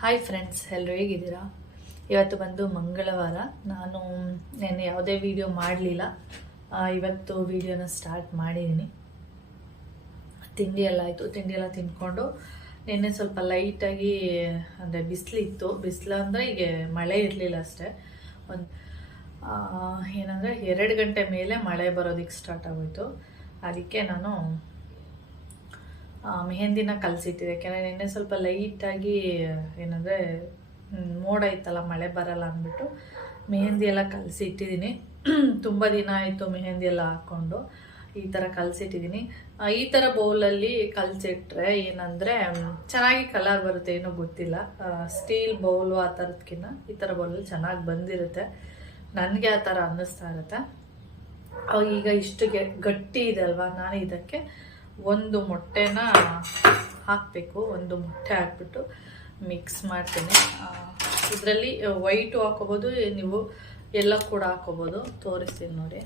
Hi friends, ಎಲ್ಲರೂ ಹೇಗಿದ್ದೀರಾ? ಇವತ್ತು ಬಂದು ಮಂಗಳವಾರ. ನಾನು ನೆನ್ನೆ ಯಾವುದೇ ವಿಡಿಯೋ ಮಾಡಲಿಲ್ಲ. ಇವತ್ತು ವಿಡಿಯೋನ ಸ್ಟಾರ್ಟ್ ಮಾಡಿದ್ದೀನಿ. ತಿಂಡಿ ಎಲ್ಲ ಆಯಿತು. ತಿಂಡಿ ಎಲ್ಲ ತಿಂದ್ಕೊಂಡು ನೆನ್ನೆ ಸ್ವಲ್ಪ ಲೈಟಾಗಿ ಅಂದರೆ ಬಿಸಿಲಿತ್ತು. ಬಿಸಿಲು ಅಂದರೆ ಈಗ ಮಳೆ ಇರಲಿಲ್ಲ ಅಷ್ಟೇ. ಏನಂದರೆ 2 ಗಂಟೆ ಮೇಲೆ ಮಳೆ ಬರೋದಕ್ಕೆ ಸ್ಟಾರ್ಟ್ ಆಗೋಯಿತು. ಅದಕ್ಕೆ ನಾನು ಮೆಹಂದಿನ ಕಲಸಿಟ್ಟಿದ್ದೆ. ಯಾಕೆಂದರೆ ನಿನ್ನೆ ಸ್ವಲ್ಪ ಲೈಟಾಗಿ ಏನಂದರೆ ಮೋಡ ಇತ್ತಲ್ಲ, ಮಳೆ ಬರಲ್ಲ ಅಂದ್ಬಿಟ್ಟು ಮೆಹಂದಿ ಎಲ್ಲ ಕಲಸಿ ಇಟ್ಟಿದ್ದೀನಿ. ತುಂಬ ದಿನ ಆಯಿತು ಮೆಹಂದಿ ಎಲ್ಲ ಹಾಕ್ಕೊಂಡು. ಈ ಥರ ಕಲಸಿಟ್ಟಿದ್ದೀನಿ. ಈ ಥರ ಬೌಲಲ್ಲಿ ಕಲಸಿಟ್ರೆ ಏನಂದರೆ ಚೆನ್ನಾಗಿ ಕಲರ್ ಬರುತ್ತೆ. ಏನೋ ಗೊತ್ತಿಲ್ಲ, ಸ್ಟೀಲ್ ಬೌಲು ಆ ಥರದ್ಕಿನ್ನ ಈ ಥರ ಬೌಲಲ್ಲಿ ಚೆನ್ನಾಗಿ ಬಂದಿರುತ್ತೆ. ನನಗೆ ಆ ಥರ ಅನ್ನಿಸ್ತಾ ಇರುತ್ತೆ. ಈಗ ಇಷ್ಟು ಗಟ್ಟಿ ಇದೆ ಅಲ್ವಾ, ನಾನು ಇದಕ್ಕೆ ಒಂದು ಮೊಟ್ಟೆನ ಹಾಕಬೇಕು. ಒಂದು ಮೊಟ್ಟೆ ಹಾಕ್ಬಿಟ್ಟು ಮಿಕ್ಸ್ ಮಾಡ್ತೀನಿ. ಇದರಲ್ಲಿ ವೈಟು ಹಾಕೋಬೋದು, ನೀವು ಎಲ್ಲ ಕೂಡ ಹಾಕೋಬೋದು. ತೋರಿಸ್ತೀನಿ ನೋಡಿ.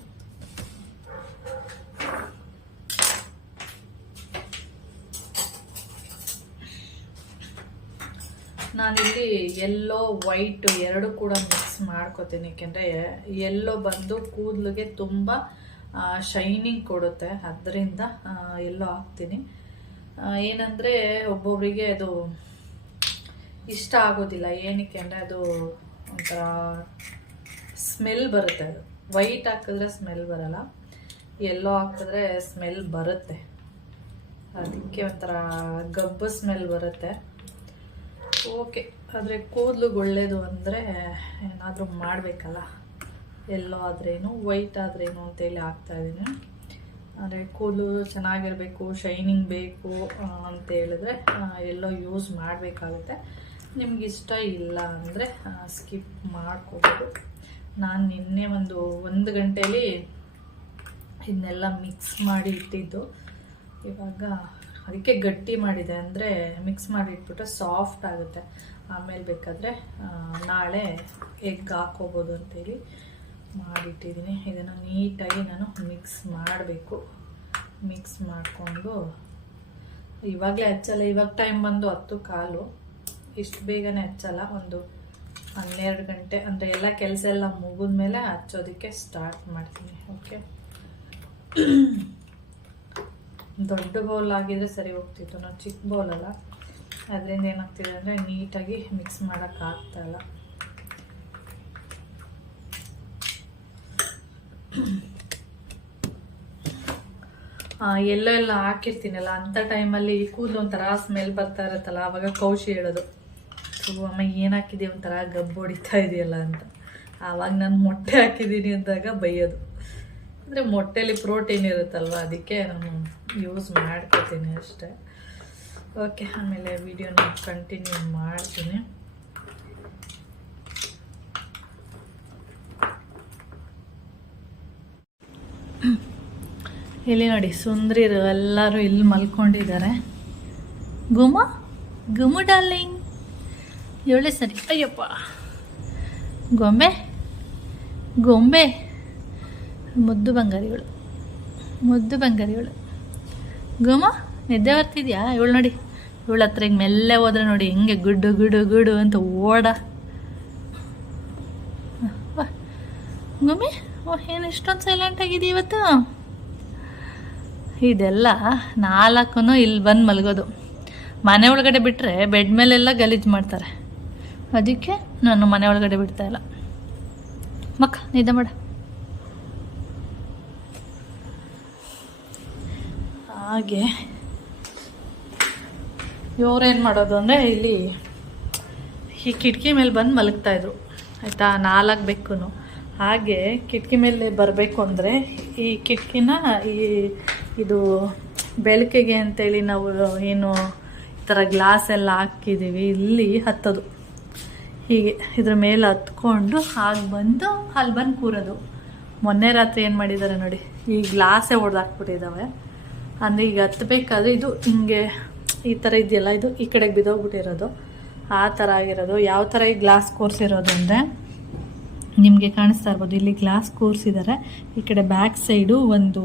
ನಾನಿಲ್ಲಿ ಎಲ್ಲೋ ವೈಟು ಎರಡು ಕೂಡ ಮಿಕ್ಸ್ ಮಾಡ್ಕೋತೀನಿ. ಏಕೆಂದರೆ ಎಲ್ಲೋ ಬಂದು ಕೂದಲಿಗೆ ತುಂಬ ಶೈನಿಂಗ್ ಕೊಡುತ್ತೆ. ಅದರಿಂದ ಎಲ್ಲೋ ಹಾಕ್ತೀನಿ. ಏನಂದರೆ ಒಬ್ಬೊಬ್ಬರಿಗೆ ಅದು ಇಷ್ಟ ಆಗೋದಿಲ್ಲ. ಏನಕ್ಕೆ ಅಂದರೆ ಅದು ಒಂಥರ ಸ್ಮೆಲ್ ಬರುತ್ತೆ. ಅದು ವೈಟ್ ಹಾಕಿದ್ರೆ ಸ್ಮೆಲ್ ಬರಲ್ಲ, ಎಲ್ಲೋ ಹಾಕಿದ್ರೆ ಸ್ಮೆಲ್ ಬರುತ್ತೆ. ಅದಕ್ಕೆ ಒಂಥರ ಗಬ್ಬು ಸ್ಮೆಲ್ ಬರುತ್ತೆ. ಓಕೆ, ಆದರೆ ಕೂದಲಿಗೆ ಒಳ್ಳೆಯದು ಅಂದರೆ ಏನಾದರೂ ಮಾಡಬೇಕಲ್ಲ. ಎಲ್ಲೋ ಆದ್ರೇನು ವೈಟ್ ಆದ್ರೇನು ಅಂತೇಳಿ ಹಾಕ್ತಾಯಿದ್ದೀನಿ. ಅಂದರೆ ಕೂದಲು ಚೆನ್ನಾಗಿರಬೇಕು, ಶೈನಿಂಗ್ ಬೇಕು ಅಂತ ಹೇಳಿದ್ರೆ ಎಲ್ಲೋ ಯೂಸ್ ಮಾಡಬೇಕಾಗುತ್ತೆ. ನಿಮ್ಗೆ ಇಷ್ಟ ಇಲ್ಲ ಅಂದರೆ ಸ್ಕಿಪ್ ಮಾಡ್ಕೋಬೋದು. ನಾನು ನಿನ್ನೆ ಒಂದು ಗಂಟೇಲಿ ಇದನ್ನೆಲ್ಲ ಮಿಕ್ಸ್ ಮಾಡಿ ಇಟ್ಟಿದ್ದು. ಇವಾಗ ಅದಕ್ಕೆ ಗಟ್ಟಿ ಮಾಡಿದೆ, ಅಂದರೆ ಮಿಕ್ಸ್ ಮಾಡಿ ಇಟ್ಬಿಟ್ರೆ ಸಾಫ್ಟ್ ಆಗುತ್ತೆ. ಆಮೇಲೆ ಬೇಕಾದರೆ ನಾಳೆ ಎಗ್ ಹಾಕೋಬೋದು ಅಂತೇಳಿ ಮಾಡಿಟ್ಟಿದ್ದೀನಿ. ಇದನ್ನು ನೀಟಾಗಿ ನಾನು ಮಿಕ್ಸ್ ಮಾಡಬೇಕು. ಮಿಕ್ಸ್ ಮಾಡಿಕೊಂಡು ಇವಾಗಲೇ ಹಚ್ಚಲ್ಲ. ಇವಾಗ ಟೈಮ್ ಬಂದು 10:15. ಇಷ್ಟು ಬೇಗನೆ ಹಚ್ಚಲ್ಲ. ಒಂದು 12 ಗಂಟೆ ಅಂದರೆ ಎಲ್ಲ ಕೆಲಸ ಎಲ್ಲ ಮುಗಿದ ಮೇಲೆ ಹಚ್ಚೋದಕ್ಕೆ ಸ್ಟಾರ್ಟ್ ಮಾಡ್ತೀನಿ. ಓಕೆ, ದೊಡ್ಡ ಬೌಲ್ ಆಗಿದ್ರೆ ಸರಿ ಹೋಗ್ತಿತ್ತು. ನಾವು ಚಿಕ್ಕ ಬೌಲಲ್ಲ, ಅದರಿಂದ ಏನಾಗ್ತಿದೆ ಅಂದರೆ ನೀಟಾಗಿ ಮಿಕ್ಸ್ ಮಾಡೋಕ್ಕಾಗ್ತಾಯಿಲ್ಲ. ಎಲ್ಲ ಹಾಕಿರ್ತೀನಲ್ಲ, ಅಂಥ ಟೈಮಲ್ಲಿ ಕೂದಲು ಒಂಥರ ಸ್ಮೆಲ್ ಬರ್ತಾ ಇರುತ್ತಲ್ಲ, ಆವಾಗ ಕೌಶಿ ಹೇಳೋದು, ಅಮ್ಮ ಏನು ಹಾಕಿದೆ ಒಂಥರ ಗಬ್ಬು ಹೊಡಿತಾ ಇದೆಯಲ್ಲ ಅಂತ. ಆವಾಗ ನಾನು ಮೊಟ್ಟೆ ಹಾಕಿದ್ದೀನಿ ಅಂದಾಗ ಬೈಯೋದು. ಅಂದರೆ ಮೊಟ್ಟೆಯಲ್ಲಿ ಪ್ರೋಟೀನ್ ಇರುತ್ತಲ್ವ, ಅದಕ್ಕೆ ನಾನು ಯೂಸ್ ಮಾಡ್ಕೊತೀನಿ ಅಷ್ಟೇ. ಓಕೆ, ಆಮೇಲೆ ವಿಡಿಯೋನ ಕಂಟಿನ್ಯೂ ಮಾಡ್ತೀನಿ. ಇಲ್ಲಿ ನೋಡಿ, ಸುಂದ್ರಿರು ಎಲ್ಲರೂ ಇಲ್ಲಿ ಮಲ್ಕೊಂಡಿದ್ದಾರೆ. ಗುಮು ಡಾರ್ಲಿಂಗ್, ಇವಳೆ ಸರಿ. ಅಯ್ಯಪ್ಪ, ಗೊಂಬೆ ಮುದ್ದು ಬಂಗಾರಿಗಳು. ಗುಮ ನಿದ್ದೆ ಬರ್ತಿದ್ಯಾ? ಇವಳು ನೋಡಿ, ಇವಳ ಹತ್ರ ಹಿಂಗೆ ಮೆಲ್ಲೆ ಹೋದ್ರೆ ನೋಡಿ ಹಿಂಗೆ ಗುಡು ಗುಡು ಗುಡು ಅಂತ ಓಡ. ಗುಮ್ಮಿ, ಏನು ಇಷ್ಟೊಂದು ಸೈಲೆಂಟ್ ಆಗಿದೆ ಇವತ್ತು? ಇದೆಲ್ಲ 4 ಇಲ್ಲಿ ಬಂದು ಮಲಗೋದು. ಮನೆ ಒಳಗಡೆ ಬಿಟ್ಟರೆ ಬೆಡ್ ಮೇಲೆಲ್ಲ ಗಲೀಜು ಮಾಡ್ತಾರೆ. ಅದಕ್ಕೆ ನಾನು ಮನೆ ಒಳಗಡೆ ಬಿಡ್ತಾಯಿಲ್ಲ. ಮಕ್ಕ ನಿದ್ದೆ ಮಾಡ. ಹಾಗೆ ಇವ್ರೇನು ಮಾಡೋದು ಅಂದರೆ ಇಲ್ಲಿ ಈ ಕಿಟಕಿ ಮೇಲೆ ಬಂದು ಮಲಗ್ತಾಯಿದ್ರು, ಆಯಿತಾ? 4 ಬೆಕ್ಕು. ಹಾಗೆ ಕಿಟಕಿ ಮೇಲೆ ಬರಬೇಕು ಅಂದರೆ ಈ ಕಿಟಕಿನ ಇದು ಬೆಳಕಿಗೆ ಅಂತೇಳಿ ನಾವು ಏನು ಈ ಥರ ಗ್ಲಾಸ್ ಎಲ್ಲ ಹಾಕಿದ್ದೀವಿ, ಇಲ್ಲಿ ಹತ್ತೋದು. ಹೀಗೆ ಇದ್ರ ಮೇಲೆ ಹತ್ಕೊಂಡು ಹಾಗೆ ಬಂದು ಅಲ್ಲಿ ಬಂದು ಕೂರೋದು. ಮೊನ್ನೆ ರಾತ್ರಿ ಏನು ಮಾಡಿದ್ದಾರೆ ನೋಡಿ, ಈ ಗ್ಲಾಸೇ ಹೊಡೆದಾಕ್ಬಿಟ್ಟಿದ್ದಾವೆ. ಅಂದರೆ ಈಗ ಹತ್ತಬೇಕಾದ್ರೆ ಇದು ಹಿಂಗೆ ಈ ಥರ ಇದೆಯಲ್ಲ, ಇದು ಈ ಕಡೆಗೆ ಬಿದ್ದೋಗ್ಬಿಟ್ಟಿರೋದು, ಆ ಥರ ಆಗಿರೋದು. ಯಾವ ಥರ ಈ ಗ್ಲಾಸ್ ಕೂರಿಸಿರೋದು ಅಂದರೆ ನಿಮಗೆ ಕಾಣಿಸ್ತಾ ಇರ್ಬೋದು, ಇಲ್ಲಿ ಗ್ಲಾಸ್ ಕೂರಿಸಿದ್ದಾರೆ. ಈ ಕಡೆ ಬ್ಯಾಕ್ ಸೈಡು ಒಂದು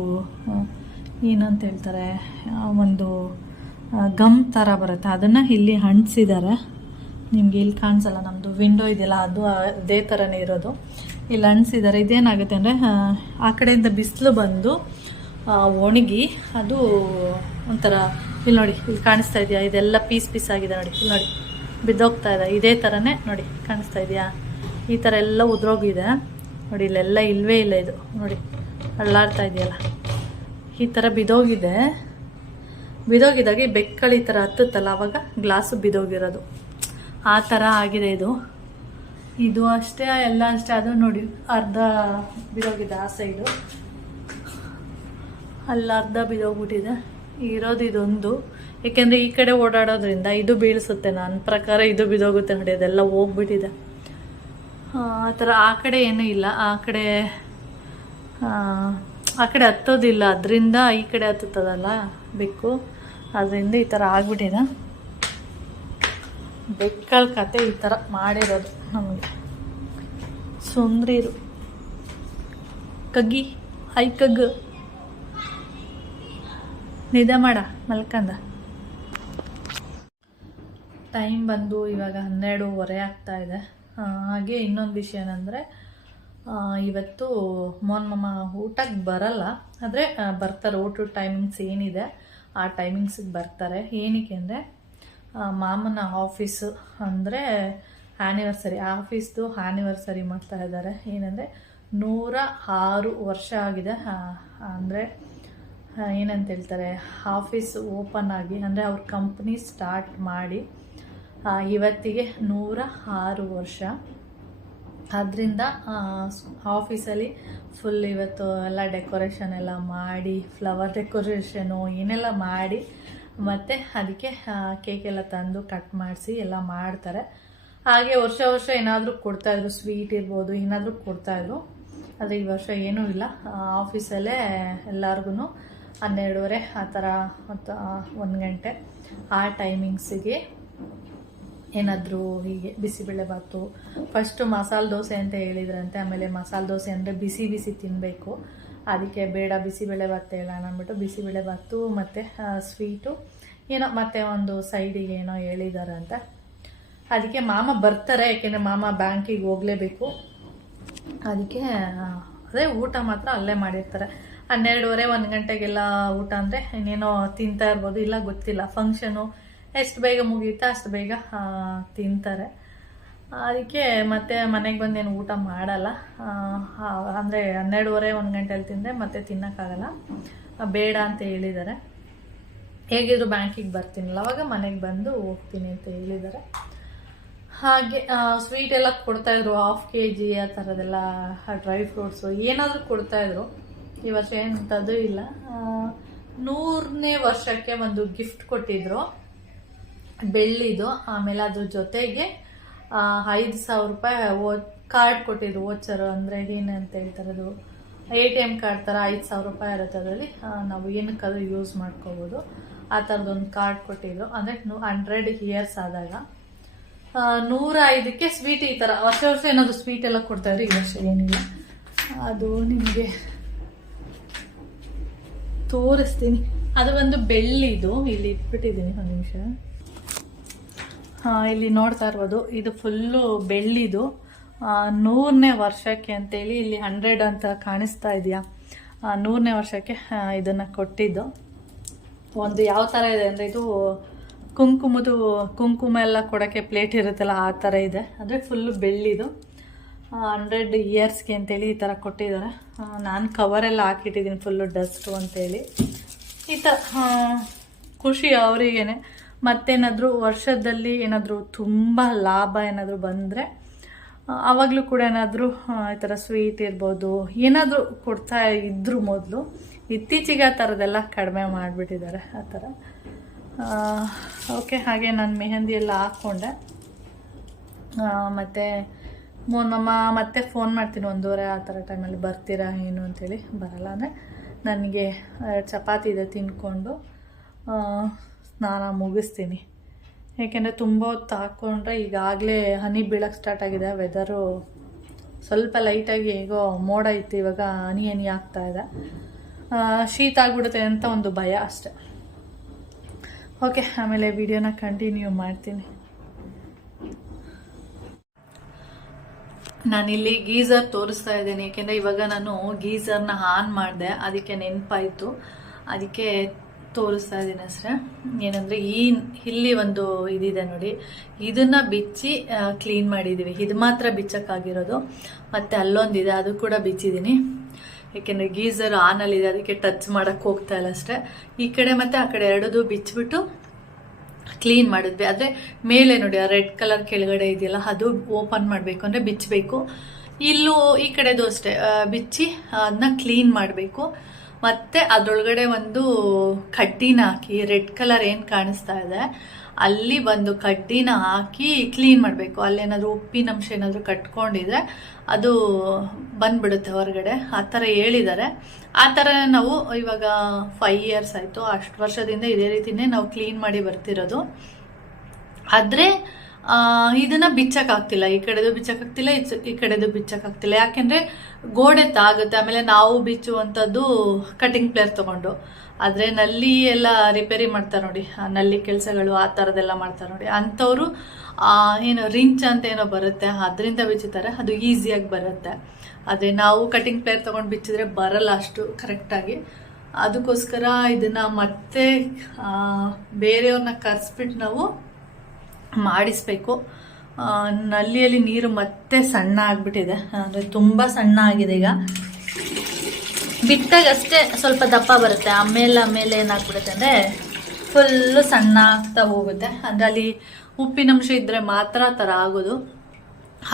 ಏನಂತ ಹೇಳ್ತಾರೆ, ಒಂದು ಗಮ್ ಥರ ಬರುತ್ತೆ, ಅದನ್ನು ಇಲ್ಲಿ ಅಂಟಿಸಿದ್ದಾರೆ. ನಿಮಗೆ ಇಲ್ಲಿ ಕಾಣಿಸಲ್ಲ, ನಮ್ಮದು ವಿಂಡೋ ಇದೆಯಲ್ಲ ಅದು ಅದೇ ಥರನೇ ಇರೋದು. ಇಲ್ಲಿ ಅಂಟಿಸಿದ್ದಾರೆ. ಇದೇನಾಗುತ್ತೆ ಅಂದರೆ ಆ ಕಡೆಯಿಂದ ಬಿಸಿಲು ಬಂದು ಒಣಗಿ ಅದು ಒಂಥರ ಇಲ್ಲಿ ನೋಡಿ, ಇಲ್ಲಿ ಕಾಣಿಸ್ತಾ ಇದೆಯಾ, ಇದೆಲ್ಲ ಪೀಸ್ ಪೀಸ್ ಆಗಿದೆ ನೋಡಿ, ಇಲ್ಲಿ ನೋಡಿ ಬಿದ್ದೋಗ್ತಾ ಇದೆ. ಇದೇ ಥರನೇ ನೋಡಿ, ಕಾಣಿಸ್ತಾ ಇದೆಯಾ, ಈ ಥರ ಎಲ್ಲ ಉದ್ರೋಗಿದೆ ನೋಡಿ. ಇಲ್ಲೆಲ್ಲ ಇಲ್ಲವೇ ಇಲ್ಲ, ಇದು ನೋಡಿ ಅಳ್ಳಾಡ್ತಾ ಇದೆಯಲ್ಲ, ಈ ಥರ ಬಿದ್ದೋಗಿದೆ. ಬಿದ್ದೋಗಿದಾಗ ಈ ಬೆಕ್ಕಳು ಈ ಥರ ಹತ್ತುತ್ತಲ್ಲ, ಆವಾಗ ಗ್ಲಾಸು ಬಿದ್ದೋಗಿರೋದು ಆ ಥರ ಆಗಿದೆ ಇದು. ಇದು ಅಷ್ಟೇ, ಎಲ್ಲ ಅಷ್ಟೇ. ಅದು ನೋಡಿ ಅರ್ಧ ಬಿದ್ದೋಗಿದೆ ಆ ಸೈಡು, ಅಲ್ಲಿ ಅರ್ಧ ಬಿದ್ದೋಗ್ಬಿಟ್ಟಿದೆ. ಇರೋದು ಇದೊಂದು, ಏಕೆಂದರೆ ಈ ಕಡೆ ಓಡಾಡೋದ್ರಿಂದ ಇದು ಬೀಳಿಸುತ್ತೆ. ನನ್ನ ಪ್ರಕಾರ ಇದು ಬಿದ್ದೋಗುತ್ತೆ ನೋಡಿ, ಅದೆಲ್ಲ ಹೋಗ್ಬಿಟ್ಟಿದೆ. ಆ ಥರ ಆ ಕಡೆ ಏನೂ ಇಲ್ಲ, ಆ ಕಡೆ ಹತ್ತೋದಿಲ್ಲ, ಅದರಿಂದ ಈ ಕಡೆ ಹತ್ತುತ್ತದಲ್ಲ ಬೆಕ್ಕು, ಅದರಿಂದ ಈ ಥರ ಆಗ್ಬಿಟ್ಟಿದೆ. ಬೆಕ್ಕಳ ಕತೆ ಈ ಥರ ಮಾಡಿರೋದು ನಮಗೆ. ಸುಂದ್ರಿರು ಕಗ್ಗಿ ಐ ಕಗ್ಗು ನಿದ್ದೆ ಮಾಡ ಮಲ್ಕಂದ. ಟೈಮ್ ಬಂದು ಇವಾಗ 12:15 ಆಗ್ತಾ ಇದೆ. ಹಾಗೆ ಇನ್ನೊಂದು ವಿಷಯ ಏನಂದರೆ, ಇವತ್ತು ಮೋಹನ್ ಮಾಮ ಊಟಕ್ಕೆ ಬರಲ್ಲ, ಆದರೆ ಬರ್ತಾರೆ. ಊಟದ ಟೈಮಿಂಗ್ಸ್ ಏನಿದೆ ಆ ಟೈಮಿಂಗ್ಸಿಗೆ ಬರ್ತಾರೆ. ಏನಕ್ಕೆ ಅಂದರೆ ಮಾಮನ ಆಫೀಸು ಅಂದರೆ ಆ್ಯನಿವರ್ಸರಿ, ಆಫೀಸ್ದು ಆ್ಯನಿವರ್ಸರಿ ಮಾಡ್ತಾ ಇದ್ದಾರೆ. ಏನಂದರೆ 106 ವರ್ಷ ಆಗಿದೆ. ಅಂದರೆ ಏನಂತ ಹೇಳ್ತಾರೆ, ಆಫೀಸ್ ಓಪನ್ ಆಗಿ, ಅಂದರೆ ಅವ್ರ ಕಂಪ್ನಿ ಸ್ಟಾರ್ಟ್ ಮಾಡಿ ಇವತ್ತಿಗೆ 106 ವರ್ಷ. ಆದ್ದರಿಂದ ಆಫೀಸಲ್ಲಿ ಫುಲ್ ಇವತ್ತು ಎಲ್ಲ ಡೆಕೋರೇಷನ್ ಎಲ್ಲ ಮಾಡಿ, ಫ್ಲವರ್ ಡೆಕೋರೇಷನು ಏನೆಲ್ಲ ಮಾಡಿ, ಮತ್ತು ಅದಕ್ಕೆ ಕೇಕೆಲ್ಲ ತಂದು ಕಟ್ ಮಾಡಿಸಿ ಎಲ್ಲ ಮಾಡ್ತಾರೆ. ಹಾಗೆ ವರ್ಷ ವರ್ಷ ಏನಾದರೂ ಕೊಡ್ತಾಯಿದ್ರು, ಸ್ವೀಟ್ ಇರ್ಬೋದು, ಏನಾದರೂ ಕೊಡ್ತಾಯಿದ್ರು. ಆದರೆ ಈ ವರ್ಷ ಏನೂ ಇಲ್ಲ. ಆಫೀಸಲ್ಲೇ ಎಲ್ಲರಿಗೂ 12:30 ಆ ಥರ ಮತ್ತು 1 ಗಂಟೆ ಆ ಟೈಮಿಂಗ್ಸಿಗೆ ಏನಾದರೂ ಹೀಗೆ ಬಿಸಿಬೇಳೆಬಾತು. ಫಸ್ಟು ಮಸಾಲೆ ದೋಸೆ ಅಂತ ಹೇಳಿದ್ರಂತೆ, ಆಮೇಲೆ ಮಸಾಲೆ ದೋಸೆ ಅಂದರೆ ಬಿಸಿ ಬಿಸಿ ತಿನ್ನಬೇಕು, ಅದಕ್ಕೆ ಬೇಡ ಬಿಸಿಬೇಳೆಬಾತು ಹೇಳೋಣ ಅಂದ್ಬಿಟ್ಟು ಬಿಸಿಬೇಳೆಬಾತು ಮತ್ತು ಸ್ವೀಟು ಏನೋ ಮತ್ತು ಒಂದು ಸೈಡಿಗೆ ಏನೋ ಹೇಳಿದಾರಂತೆ. ಅದಕ್ಕೆ ಮಾಮ ಬರ್ತಾರೆ, ಯಾಕೆಂದರೆ ಮಾಮ ಬ್ಯಾಂಕಿಗೆ ಹೋಗಲೇಬೇಕು. ಅದಕ್ಕೆ ಅದೇ ಊಟ ಮಾತ್ರ ಅಲ್ಲೇ ಮಾಡಿರ್ತಾರೆ. 12:30 1 ಗಂಟೆಗೆಲ್ಲ ಊಟ ಅಂದರೆ ಇನ್ನೇನೋ ತಿಂತಾ ಇರ್ಬೋದು, ಇಲ್ಲ ಗೊತ್ತಿಲ್ಲ. ಫಂಕ್ಷನು ಎಷ್ಟು ಬೇಗ ಮುಗಿಯುತ್ತಾ ಅಷ್ಟು ಬೇಗ ತಿಂತಾರೆ. ಅದಕ್ಕೆ ಮತ್ತೆ ಮನೆಗೆ ಬಂದೇನು ಊಟ ಮಾಡಲ್ಲ. ಅಂದರೆ 12:30 1 ಗಂಟೆಯಲ್ಲಿ ತಿಂದರೆ ಮತ್ತೆ ತಿನ್ನೋಕ್ಕಾಗಲ್ಲ, ಬೇಡ ಅಂತ ಹೇಳಿದ್ದಾರೆ. ಹೇಗಿದ್ರು ಬ್ಯಾಂಕಿಗೆ ಬರ್ತೀನಲ್ಲ, ಅವಾಗ ಮನೆಗೆ ಬಂದು ಹೋಗ್ತೀನಿ ಅಂತ ಹೇಳಿದ್ದಾರೆ. ಹಾಗೆ ಸ್ವೀಟ್ ಎಲ್ಲ ಕೊಡ್ತಾಯಿದ್ರು, 1/2 kg ಆ ಥರದ್ದೆಲ್ಲ, ಡ್ರೈ ಫ್ರೂಟ್ಸು ಏನಾದರೂ ಕೊಡ್ತಾಯಿದ್ರು. ಈ ವರ್ಷ ಏನಂಥದ್ದು ಇಲ್ಲ. 100ನೇ ವರ್ಷಕ್ಕೆ ಒಂದು ಗಿಫ್ಟ್ ಕೊಟ್ಟಿದ್ರು, ಬೆಳ್ಳಿದು. ಆಮೇಲೆ ಅದ್ರ ಜೊತೆಗೆ 5,000 ರೂಪಾಯಿ ಕಾರ್ಡ್ ಕೊಟ್ಟಿದ್ರು, ವೋಚರು. ಅಂದರೆ ಏನಂತ ಹೇಳ್ತಾರೆ, ಅದು ATM ಕಾರ್ಡ್ ಥರ 5,000 ರೂಪಾಯಿ ಇರುತ್ತೆ. ಅದರಲ್ಲಿ ನಾವು ಏನಕ್ಕಾದ್ರೂ ಯೂಸ್ ಮಾಡ್ಕೋಬೋದು, ಆ ಥರದೊಂದು ಕಾರ್ಡ್ ಕೊಟ್ಟಿದ್ರು. ಅಂದರೆ 100 ಇಯರ್ಸ್ ಆದಾಗ 105ಕ್ಕೆ ಸ್ವೀಟ್ ಈ ಥರ ವರ್ಷ ವರ್ಷ ಏನಾದರೂ ಸ್ವೀಟ್ ಎಲ್ಲ ಕೊಡ್ತಾಯಿದ್ರು. ಈ ವರ್ಷ ಏನಿಲ್ಲ. ಅದು ನಿಮಗೆ ತೋರಿಸ್ತೀನಿ. ಅದು ಒಂದು ಬೆಳ್ಳಿದು, ಇಲ್ಲಿ ಇಟ್ಬಿಟ್ಟಿದ್ದೀನಿ, ಒಂದು ನಿಮಿಷ. ಇಲ್ಲಿ ನೋಡ್ತಾ ಇರ್ಬೋದು, ಇದು ಫುಲ್ಲು ಬೆಳ್ಳಿದು. 100ನೇ ವರ್ಷಕ್ಕೆ ಅಂತೇಳಿ ಇಲ್ಲಿ 100 ಅಂತ ಕಾಣಿಸ್ತಾ ಇದೆಯಾ, 100ನೇ ವರ್ಷಕ್ಕೆ ಇದನ್ನು ಕೊಟ್ಟಿದ್ದು. ಒಂದು ಯಾವ ಥರ ಇದೆ ಅಂದರೆ, ಇದು ಕುಂಕುಮ ಎಲ್ಲ ಕೊಡೋಕ್ಕೆ ಪ್ಲೇಟ್ ಇರುತ್ತಲ್ಲ, ಆ ಥರ ಇದೆ. ಅಂದರೆ ಫುಲ್ಲು ಬೆಳ್ಳಿದು. 100 ಇಯರ್ಸ್ಗೆ ಅಂತೇಳಿ ಈ ಥರ ಕೊಟ್ಟಿದ್ದಾರೆ. ನಾನು ಕವರೆಲ್ಲ ಹಾಕಿಟ್ಟಿದ್ದೀನಿ ಫುಲ್ಲು ಡಸ್ಟು ಅಂತೇಳಿ. ಈ ಥರ ಖುಷಿ ಅವರಿಗೇನೆ. ಮತ್ತೇನಾದರೂ ವರ್ಷದಲ್ಲಿ ಏನಾದರೂ ತುಂಬ ಲಾಭ ಏನಾದರೂ ಬಂದರೆ ಆವಾಗಲೂ ಕೂಡ ಏನಾದರೂ ಈ ಥರ ಸ್ವೀಟ್ ಇರ್ಬೋದು, ಏನಾದರೂ ಕೊಡ್ತಾ ಇದ್ದರು ಮೊದಲು. ಇತ್ತೀಚೆಗೆ ಆ ಥರದ್ದೆಲ್ಲ ಕಡಿಮೆ ಮಾಡಿಬಿಟ್ಟಿದ್ದಾರೆ ಆ ಥರ. ಓಕೆ. ಹಾಗೆ ನಾನು ಮೆಹಂದಿ ಎಲ್ಲ ಹಾಕ್ಕೊಂಡೆ. ಮತ್ತು ಮೋನಮ್ಮ ಮತ್ತೆ ಫೋನ್ ಮಾಡ್ತೀನಿ 1:30 ಆ ಥರ ಟೈಮಲ್ಲಿ, ಬರ್ತೀರಾ ಏನು ಅಂತೇಳಿ. ಬರಲ್ಲ ಅಂದರೆ ನನಗೆ 2 ಚಪಾತಿ ಇದೆ, ತಿಂದ್ಕೊಂಡು ಸ್ನಾನ ಮುಗಿಸ್ತೀನಿ. ಏಕೆಂದರೆ ತುಂಬ ಹೊತ್ತು ಹಾಕ್ಕೊಂಡ್ರೆ ಈಗಾಗಲೇ ಹನಿ ಬೀಳಕ್ಕೆ ಸ್ಟಾರ್ಟ್ ಆಗಿದೆ. ವೆದರು ಸ್ವಲ್ಪ ಲೈಟಾಗಿ ಹೇಗೋ ಮೋಡ ಇತ್ತು, ಇವಾಗ ಹನಿ ಆಗ್ತಾಯಿದೆ. ಶೀತ ಆಗಿಬಿಡುತ್ತೆ ಅಂತ ಒಂದು ಭಯ ಅಷ್ಟೆ. ಓಕೆ, ಆಮೇಲೆ ವಿಡಿಯೋನ ಕಂಟಿನ್ಯೂ ಮಾಡ್ತೀನಿ. ನಾನಿಲ್ಲಿ ಗೀಸರ್ ತೋರಿಸ್ತಾ ಇದ್ದೇನೆ, ಯಾಕೆಂದರೆ ಇವಾಗ ನಾನು ಗೀಸರ್ನ ಆನ್ ಮಾಡಿದೆ, ಅದಕ್ಕೆ ನೆನಪಾಯಿತು, ಅದಕ್ಕೆ ತೋರಿಸ್ತಾ ಇದ್ದೀನಿ ಅಷ್ಟೇ. ಏನಂದರೆ ಇಲ್ಲಿ ಒಂದು ಇದಿದೆ ನೋಡಿ, ಇದನ್ನು ಬಿಚ್ಚಿ ಕ್ಲೀನ್ ಮಾಡಿದ್ದೀವಿ. ಇದು ಮಾತ್ರ ಬಿಚ್ಚಕ್ಕಾಗಿರೋದು, ಮತ್ತು ಅಲ್ಲೊಂದಿದೆ ಅದು ಕೂಡ ಬಿಚ್ಚಿದ್ದೀನಿ. ಯಾಕೆಂದರೆ ಗೀಸರ್ ಆನಲ್ಲಿದೆ, ಅದಕ್ಕೆ ಟಚ್ ಮಾಡೋಕ್ಕೆ ಹೋಗ್ತಾ ಇಲ್ಲ ಅಷ್ಟೇ. ಈ ಕಡೆ ಮತ್ತು ಆ ಕಡೆ ಎರಡೂ ಬಿಚ್ಚಿಬಿಟ್ಟು ಕ್ಲೀನ್ ಮಾಡಿದ್ವಿ. ಆದರೆ ಮೇಲೆ ನೋಡಿ ಆ ರೆಡ್ ಕಲರ್ ಕೆಳಗಡೆ ಇದೆಯಲ್ಲ, ಅದು ಓಪನ್ ಮಾಡಬೇಕು ಅಂದರೆ ಬಿಚ್ಚಬೇಕು. ಇಲ್ಲೂ ಈ ಕಡೆದು ಅಷ್ಟೇ ಬಿಚ್ಚಿ ಅದನ್ನ ಕ್ಲೀನ್ ಮಾಡಬೇಕು. ಮತ್ತು ಅದರೊಳಗಡೆ ಒಂದು ಕಡ್ಡಿನ ಹಾಕಿ, ರೆಡ್ ಕಲರ್ ಏನು ಕಾಣಿಸ್ತಾ ಇದೆ ಅಲ್ಲಿ ಒಂದು ಕಡ್ಡಿನ ಹಾಕಿ ಕ್ಲೀನ್ ಮಾಡಬೇಕು. ಅಲ್ಲೇನಾದರೂ ಉಪ್ಪಿನಂಶ ಏನಾದರೂ ಕಟ್ಕೊಂಡಿದ್ರೆ ಅದು ಬಂದ್ಬಿಡುತ್ತೆ ಹೊರಗಡೆ, ಆ ಥರ ಹೇಳಿದ್ದಾರೆ. ಆ ಥರ ನಾವು ಇವಾಗ 5 years ಆಯಿತು, ಅಷ್ಟು ವರ್ಷದಿಂದ ಇದೇ ರೀತಿಯೇ ನಾವು ಕ್ಲೀನ್ ಮಾಡಿ ಬರ್ತಿರೋದು. ಆದರೆ ಇದನ್ನು ಬಿಚ್ಚಕ್ಕಾಗ್ತಿಲ್ಲ, ಈ ಕಡೆದು ಬಿಚ್ಚಕ್ಕಾಗ್ತಿಲ್ಲ, ಈ ಕಡೆದು ಬಿಚ್ಚಕ್ಕಾಗ್ತಿಲ್ಲ. ಯಾಕೆಂದರೆ ಗೋಡೆ ತಾಗುತ್ತೆ. ಆಮೇಲೆ ನಾವು ಬಿಚ್ಚುವಂಥದ್ದು ಕಟಿಂಗ್ ಪ್ಲೇಯರ್ ತೊಗೊಂಡು, ಆದರೆ ನಲ್ಲಿ ಎಲ್ಲ ರಿಪೇರಿ ಮಾಡ್ತಾರೆ ನೋಡಿ, ನಲ್ಲಿ ಕೆಲಸಗಳು ಆ ಥರದ್ದೆಲ್ಲ ಮಾಡ್ತಾರೆ ನೋಡಿ, ಅಂಥವ್ರು ಏನು ರಿಂಚ್ ಅಂತ ಏನೋ ಬರುತ್ತೆ, ಅದರಿಂದ ಬಿಚ್ಚುತ್ತಾರೆ, ಅದು ಈಸಿಯಾಗಿ ಬರುತ್ತೆ. ಆದರೆ ನಾವು ಕಟಿಂಗ್ ಪ್ಲೇಯರ್ ತೊಗೊಂಡು ಬಿಚ್ಚಿದ್ರೆ ಬರಲ್ಲ ಅಷ್ಟು ಕರೆಕ್ಟಾಗಿ. ಅದಕ್ಕೋಸ್ಕರ ಇದನ್ನು ಮತ್ತೆ ಬೇರೆಯವ್ರನ್ನ ಕರೆಸ್ಬಿಟ್ಟು ನಾವು ಮಾಡಿಸ್ಬೇಕು. ನಲ್ಲಿಯಲ್ಲಿ ನೀರು ಮತ್ತೆ ಸಣ್ಣ ಆಗಿಬಿಟ್ಟಿದೆ, ಅಂದರೆ ತುಂಬ ಸಣ್ಣ ಆಗಿದೆ. ಈಗ ಬಿಟ್ಟಾಗ ಅಷ್ಟೇ ಸ್ವಲ್ಪ ದಪ್ಪ ಬರುತ್ತೆ, ಆಮೇಲೆ ಏನಾಗ್ಬಿಡುತ್ತೆ ಅಂದರೆ ಫುಲ್ಲು ಸಣ್ಣ ಆಗ್ತಾ ಹೋಗುತ್ತೆ. ಅಂದರೆ ಅಲ್ಲಿ ಉಪ್ಪಿನಂಶ ಇದ್ದರೆ ಮಾತ್ರ ಆ ಥರ ಆಗೋದು.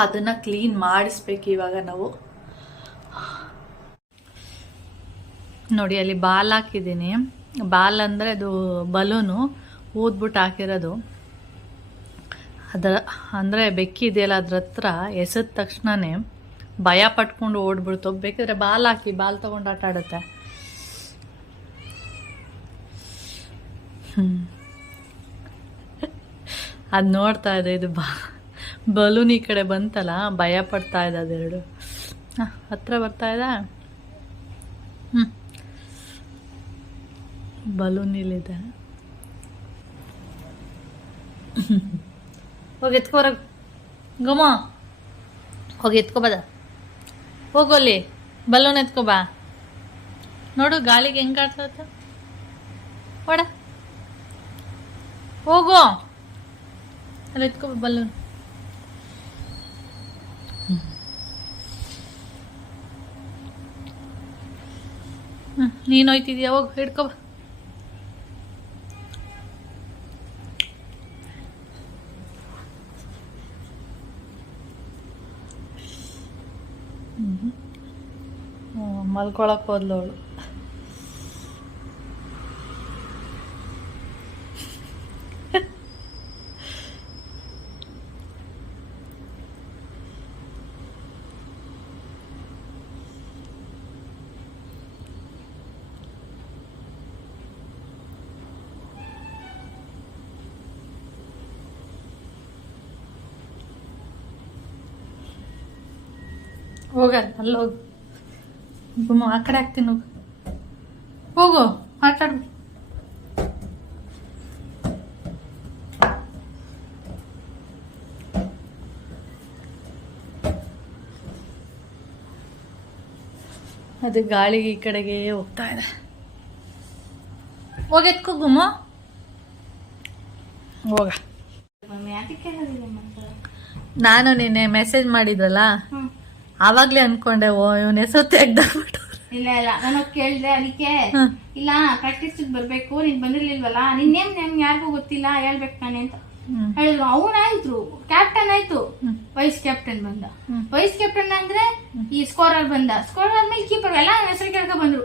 ಅದನ್ನು ಕ್ಲೀನ್ ಮಾಡಿಸ್ಬೇಕು ಇವಾಗ ನಾವು. ನೋಡಿ ಅಲ್ಲಿ ಬಾಲ್ ಹಾಕಿದ್ದೀನಿ. ಬಾಲ್ ಅಂದರೆ ಅದು ಬಲೂನು ಊದ್ಬಿಟ್ಟು ಹಾಕಿರೋದು. ಅದರ ಅಂದರೆ ಬೆಕ್ಕಿ ಇದೆಯಲ್ಲ, ಅದ್ರ ಹತ್ರ ಎಸೆದ ತಕ್ಷಣವೇ ಭಯ ಪಟ್ಕೊಂಡು ಓಡ್ಬಿಡ್ತು. ಬೇಕಿದ್ರೆ ಬಾಲ್ ಹಾಕಿ, ಬಾಲ್ ತೊಗೊಂಡು ಆಟ ಆಡುತ್ತೆ. ಅದು ನೋಡ್ತಾ ಇದೆ, ಇದು ಬಲೂನ್ ಈ ಕಡೆ ಬಂತಲ್ಲ, ಭಯ ಪಡ್ತಾ ಇದೆ ಅದೆರಡು. ಹತ್ರ ಬರ್ತಾ ಇದೆ. ಬಲೂನ್ ಇಲ್ಲಿದೆ. ಹೋಗಿ ಎತ್ಕೊ ಹೊರಗೆ ಗೊಮ್ಮ, ಹೋಗಿ ಎತ್ಕೊಬದ, ಹೋಗು ಅಲ್ಲಿ ಬಲೂನ್ ಎತ್ಕೊಬಾ. ನೋಡು ಗಾಳಿಗೆ ಹೆಂಗೆ ಕಾಡ್ತಾ ಹೊಡ, ಹೋಗು ಅಲ್ಲಿ ಎತ್ಕೊ ಬಲೂನ್. ನೀನು ಹೋಯ್ತಿದ್ಯಾ, ಹೋಗು ಹಿಡ್ಕೊಬ. ಮಲ್ಕೊಳಕ್ಕೆ ಹೋದ್ಲು ಅವಳು. ಹೋಗ ಅಲ್ಲಿ ಹೋಗು, ಆ ಕಡೆ ಹಾಕ್ತೀನಿ, ಹೋಗು ಹೋಗು ಮಾತಾಡು. ಅದು ಗಾಳಿಗೆ ಈ ಕಡೆಗೆ ಹೋಗ್ತಾ ಇದೆ. ಹೋಗಿ ಎತ್ಕೋ ಗುಮ್ಮ, ಹೋಗ. ನಾನು ನಿನ್ನೆ ಮೆಸೇಜ್ ಮಾಡಿದ್ರಲ್ಲ, ಆವಾಗ್ಲೇ ಅನ್ಕೊಂಡೆ ಓ ಇವನ ಹೆಸರು ತೆಗ್ದಾಕ್ಬಿಟ್ಟು. ಇಲ್ಲ ನಾನು ಕೇಳ್ದೆ, ಅದಕ್ಕೆ ಇಲ್ಲ ಪ್ರಾಕ್ಟೀಸ್ ಬರ್ಬೇಕು, ನೀನ್ ಬಂದಿರ್ಲಿಲ್ವಲ್ಲ, ನಿನ್ನೇಮ್ ನಮ್ಗೆ ಯಾರಿಗೂ ಗೊತ್ತಿಲ್ಲ, ಹೇಳ್ಬೇಕು ನಾನೇ ಅಂತ ಹೇಳಿದ್ರು. ಅವನಾಯ್ತು ಕ್ಯಾಪ್ಟನ್ ಆಯ್ತು, ವೈಸ್ ಕ್ಯಾಪ್ಟನ್ ಬಂದ. ವೈಸ್ ಕ್ಯಾಪ್ಟನ್ ಅಂದ್ರೆ ಈ ಸ್ಕೋರರ್ ಬಂದ. ಸ್ಕೋರರ್ ಆದ್ಮೇಲೆ ಕೀಪರ್ ಎಲ್ಲ ಹೆಸರು ಕೇಳ್ಕೊ ಬಂದ್ರು.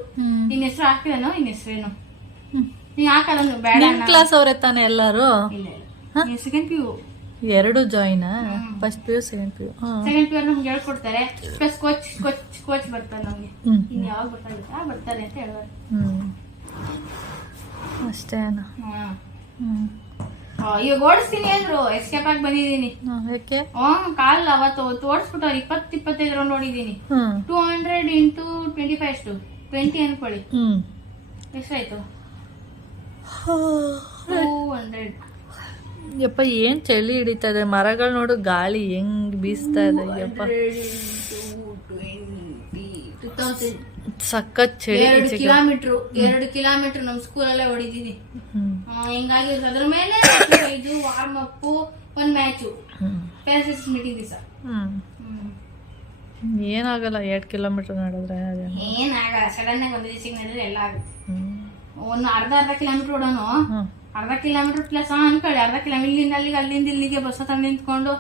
ನಿನ್ ಹೆಸರು ಹಾಕಿದನೋ, ನಿನ್ ಹೆಸರೇನು ನೀ ಹಾಕಲ್ಲ ಬೇಡ. ಕ್ಲಾಸ್ ಅವ್ರೆ ತಾನೆ ಎಲ್ಲಾರು? ಇಲ್ಲ, second PU 2 join. First PU second PU. Second PU ನಮ್ಗೆ ಹೇಳ್ಕೊಡ್ತಾರೆ, ಪ್ಲಸ್ ಕೋಚ್ ಬರ್ತಾರೆ ನಮ್ಗೆ. ಇನ್ ಯಾವಾಗ ಬರ್ತಾರೆ ಅಂತ ಹೇಳೋರು ಅಷ್ಟೇನಾ? ಇವಾಗ ಓಡಿಸ್ತೀನಿ ಅಂದ್ರು, ಎಸ್ಕೇಪ್ ಆಗಿ ಬಂದಿದ್ದೀನಿ. ಯಾಕೆ? ಕಾಲ್ ಅವತ್ತು ಓಡಿಸ್ಬಿಟ್ಟು 20-25 ರೌಂಡ್ ಓಡಿದೀನಿ. 200 × 25 ಎಷ್ಟು 20 ಅನ್ಕೊಳ್ಳಿ. ಎಷ್ಟಾಯ್ತು? 200. ಯಪ್ಪ ಏನು ಚಳಿ ಹಿಡಿತಾ ಇದೆ, ಮರಗಳು ನೋಡು ಗಾಳಿ ಹೆಂಗ್ ಬೀಸ್ತಾ ಇದೆ. ಯಪ್ಪ ಸಖತ್ ಚಳಿ. 2 ಕಿಲೋಮೀಟರ್ ನಮ್ ಸ್ಕೂಲಲ್ಲೇ ಹೊಡಿದೀನಿ. ಹಿಂಗಾಗಿ ಅದ್ರ ಮೇಲೆ ಇದು ವಾರ್ಮ್ ಅಪ್, ಒಂದ್ ಮ್ಯಾಚು, ಪೇರೆಂಟ್ಸ್ ಮೀಟಿಂಗ್ ದಿವಸ. ಏನಾಗಲ್ಲ 2 ಕಿಲೋಮೀಟರ್ ನಡೆದ್ರೆ ಏನಾಗಲ್ಲ. ಸಡನ್ ಆಗಿ ಒಂದ್ ದಿವಸ ನಡೆದ್ರೆ ಎಲ್ಲ ಆಗುತ್ತೆ. ಒಂದು ಅರ್ಧ ಕಿಲೋಮೀಟರ್ ಓಡೋನು, ಅರ್ಧ ಕಿಲೋಮೀಟರ್ ಪ್ಲಸ್ ಅನ್ಕೊಳ್ಳಿ. ಅರ್ಧ ಕಿಲೋಮೀಟರ್ ಇಲ್ಲಿಂದ ಅಲ್ಲಿಗೆ, ಅಲ್ಲಿಂದ ಇಲ್ಲಿಗೆ ಬಸ್ ಹತ್ರ ನಿಂತ್ಕೊಂಡು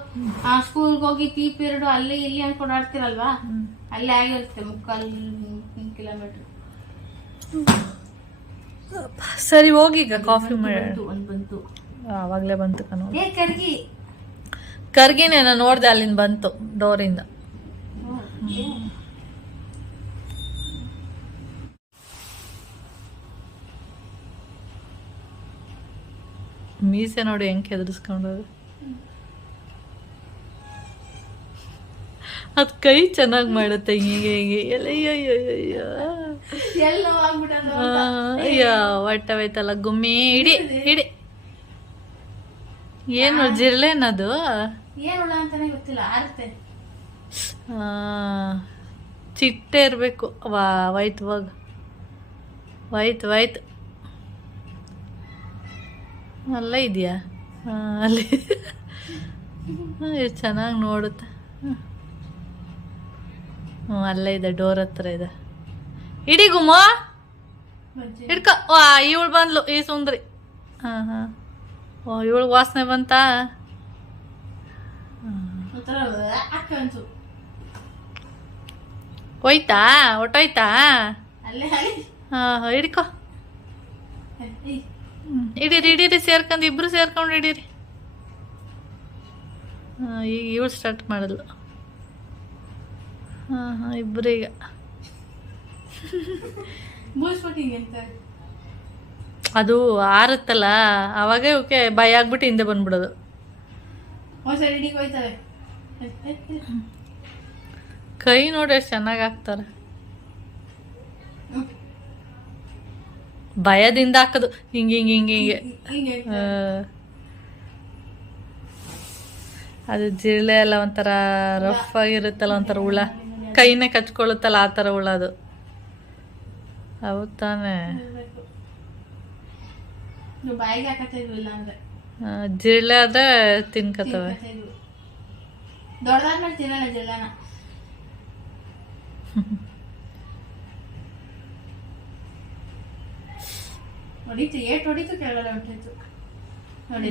ಆ ಸ್ಕೂಲ್ಗೆ ಹೋಗಿ ಪೀರಿಯಡ್ ಅಲ್ಲಿ ಇಲ್ಲಿ ಅನ್ಕೊಂಡು ಆಡ್ತಿರಲ್ವಾ, ಅಲ್ಲೇ ಆಗಿರುತ್ತೆ 3/4 ಕಿಲೋಮೀಟರ್. ಸರಿ ಹೋಗಿ ಈಗ ಕಾಫಿ ಮಾಡಿ. ಒಂದ್ ಬಂತು, ಆವಾಗ್ಲೇ ಬಂತು ಕಣೋ. ಕರ್ಗಿನೇ ನಾನು ನೋಡ್ದೆ, ಅಲ್ಲಿಂದ ಬಂತು ಡೋರಿಂದ. ಮೀಸೆ ನೋಡಿ ಹೆಂಗೆ ಹೆದರ್ಸ್ಕೊಂಡೋದು. ಅದ್ ಕೈ ಚೆನ್ನಾಗಿ ಮಾಡುತ್ತೆ ಹೀಗೆ ಹೀಗೆ ಅಯ್ಯ ಒಟ್ಟವೈತಲ್ಲ ಗುಮ್ಮಿ. ಇಡಿ ಇಡಿ ಏನು ಜಿರ್ಲೇನದು? ಚಿಟ್ಟೆ ಇರ್ಬೇಕು. ವೈತ್ ಹೋಗ ವೈತ್ ವೈತ್ ಅಲ್ಲ ಇದೆಯಾ? ಅಲ್ಲಿ ಎಷ್ಟು ಚೆನ್ನಾಗಿ ನೋಡುತ್ತೆ. ಅಲ್ಲೇ ಇದೆ, ಡೋರ್ ಹತ್ರ ಇದೆ. ಇಡೀ ಗುಮ್ಮ ಹಿಡ್ಕೊ. ಇವಳು ಬಂದ್ಲು, ಈ ಸುಂದ್ರಿ. ಇವಳು ವಾಸನೆ ಬಂತಾ? ಹೋಯ್ತಾ? ಒಟ್ಟೋಯ್ತಾ? ಹಿಡ್ಕೊ. ಇಡೀರಿ ಸೇರ್ಕೊಂಡು, ಇಬ್ರು ಸೇರ್ಕೊಂಡು ಹಿಡೀರಿ. ಈಗ ಇವಳು ಸ್ಟಾರ್ಟ್ ಮಾಡಿದ್ಲು. ಇಬ್ರು ಈಗ ಅದು ಆರುತ್ತಲ್ಲ, ಅವಾಗ ಓಕೆ ಭಯ ಆಗ್ಬಿಟ್ಟು ಹಿಂದೆ ಬಂದ್ಬಿಡೋದು. ಕೈ ನೋಡಿ ಎಷ್ಟು ಚೆನ್ನಾಗಿ ಹಾಕ್ತಾರೆ. ಭಯದಿಂದ ಹಾಕೋದು ಹಿಂಗೆ ಹಿಂಗೆ ಹಿಂಗೆ ಹಿಂಗೆ. ಅದು ಜಿರಳೆ ಎಲ್ಲ ಒಂಥರ ರಫ್ ಆಗಿರುತ್ತಲ್ಲ, ಒಂಥರ ಹುಳ ಕೈನೇ ಕಚ್ಕೊಳ್ಳುತ್ತಲ್ಲ, ಆ ಥರ ಹುಳ ಅದು. ಹೌದು ತಾನೆ. ಜಿರಳೆ ಆದ್ರೆ ತಿನ್ಕತ್ತವೆ.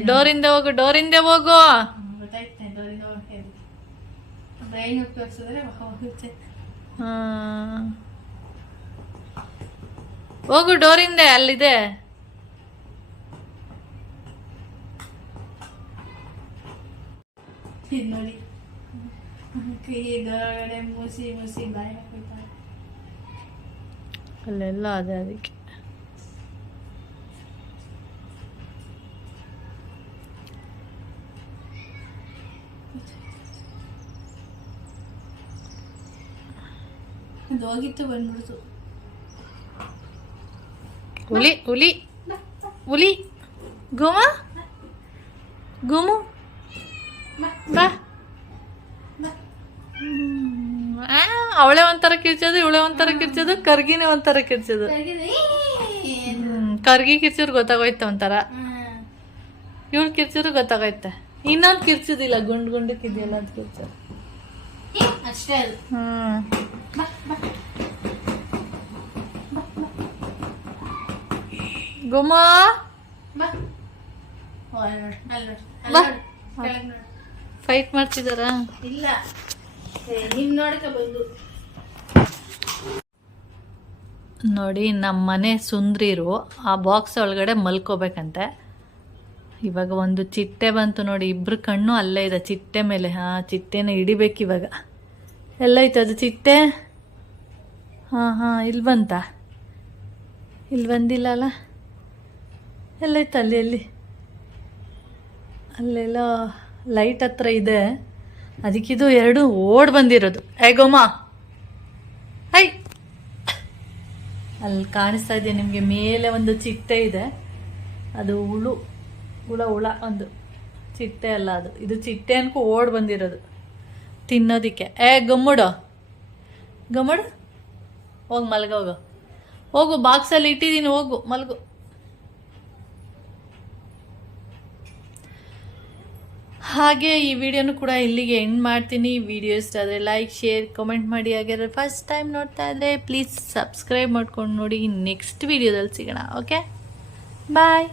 ಡೋರಿಂದ ಹೋಗು, ಡೋರಿಂದ ಹೋಗು. ಹೋಗು ಡೋರಿಂದ, ಅಲ್ಲಿದೆ. ನೋಡಿ ಮೂಸಿ ಮೂಸಿ ಬಾಯಿ ಹಾಕ್ತಾರೆ. ಅಲ್ಲೆಲ್ಲ ಅದೇ ಅದಕ್ಕೆ. ಅದು ಹೋಗಿತ್ತು, ಬಂದ್ಬಿಡ್ತು. ಹುಲಿ ಹುಲಿ ಹುಲಿ. ಗೋಮ ಗೋಮು ಬಾ. ಅವಳೆ ಒಂಥರ ಕಿರ್ಚೋದು, ಇವಳೆ ಒಂಥರ ಕಿರ್ಚೋದು, ಕರ್ಗಿನೇ ಒಂಥರ ಕಿರ್ಚೋದು. ಕರ್ಗಿ ಕಿರ್ಚಿದ್ರು ಗೊತ್ತಾಗೋಯ್ತ ಒಂಥರ, ಇವಳು ಕಿರ್ಚಿದ್ರು ಗೊತ್ತಾಗೋಯ್ತ. ಇನ್ನೊಂದು ಕಿರ್ಚೋದಿಲ್ಲ, ಗುಂಡು ಗುಂಡಕ್ಕಿದೆಯಲ್ಲ ಅದು ಕಿರ್ಚೋದು ಅಷ್ಟೇ. ಗುಮ್ಮ ಫೈಟ್ ಮಾಡ್ತಿದಾರ? ಇಲ್ಲ, ನಿಮ್ ನೋಡಕ ಬಂದು ನೋಡಿ. ನಮ್ಮ ಮನೆ ಸುಂದ್ರಿರು ಆ ಬಾಕ್ಸ್ ಒಳಗಡೆ ಮಲ್ಕೋಬೇಕಂತೆ. ಇವಾಗ ಒಂದು ಚಿಟ್ಟೆ ಬಂತು ನೋಡಿ, ಇಬ್ರು ಕಣ್ಣು ಅಲ್ಲೇ ಇದೆ ಚಿಟ್ಟೆ ಮೇಲೆ. ಚಿಟ್ಟೆನ ಹಿಡಿಬೇಕು ಇವಾಗ. ಎಲ್ಲೈತೆ ಅದು ಚಿಟ್ಟೆ? ಇಲ್ಲಿ ಬಂತ? ಇಲ್ಲಿ ಬಂದಿಲ್ಲ ಅಲ್ಲ? ಎಲ್ಲೈತೆ? ಅಲ್ಲಿ ಅಲ್ಲೆಲ್ಲ ಲೈಟ್ ಹತ್ರ ಇದೆ, ಅದಕ್ಕಿದು ಎರಡು ಓಡ್ ಬಂದಿರೋದು. ಗೋಮ ಹೈ, ಅಲ್ಲಿ ಕಾಣಿಸ್ತಾ ಇದೆ ನಿಮಗೆ ಮೇಲೆ ಒಂದು ಚಿಟ್ಟೆ ಇದೆ, ಅದು ಹುಳ ಒಂದು ಚಿಟ್ಟೆ ಅಲ್ಲ ಅದು, ಇದು ಚಿಟ್ಟೆ ಅನ್ಕೊ ಓಡ್ ಬಂದಿರೋದು ತಿನ್ನೋದಿಕ್ಕೆ. ಗಮ್ಮುಡು ಹೋಗು ಮಲ್ಗೋಗು, ಹೋಗು ಬಾಕ್ಸಲ್ಲಿ ಇಟ್ಟಿದ್ದೀನಿ, ಹೋಗು ಮಲ್ಗು. ಹಾಗೆ ಈ ವಿಡಿಯೋನು ಕೂಡ ಇಲ್ಲಿಗೆ ಎಂಡ್ ಮಾಡ್ತೀನಿ. ವಿಡಿಯೋ ಇಷ್ಟ ಆದರೆ ಲೈಕ್, ಶೇರ್, ಕಮೆಂಟ್ ಮಾಡಿ. ಹಾಗಾದ್ರೆ ಫಸ್ಟ್ ಟೈಮ್ ನೋಡ್ತಾ ಇದ್ದರೆ ಪ್ಲೀಸ್ ಸಬ್ಸ್ಕ್ರೈಬ್ ಮಾಡ್ಕೊಂಡು ನೋಡಿ. ನೆಕ್ಸ್ಟ್ ವಿಡಿಯೋದಲ್ಲಿ ಸಿಗೋಣ. ಓಕೆ, ಬಾಯ್.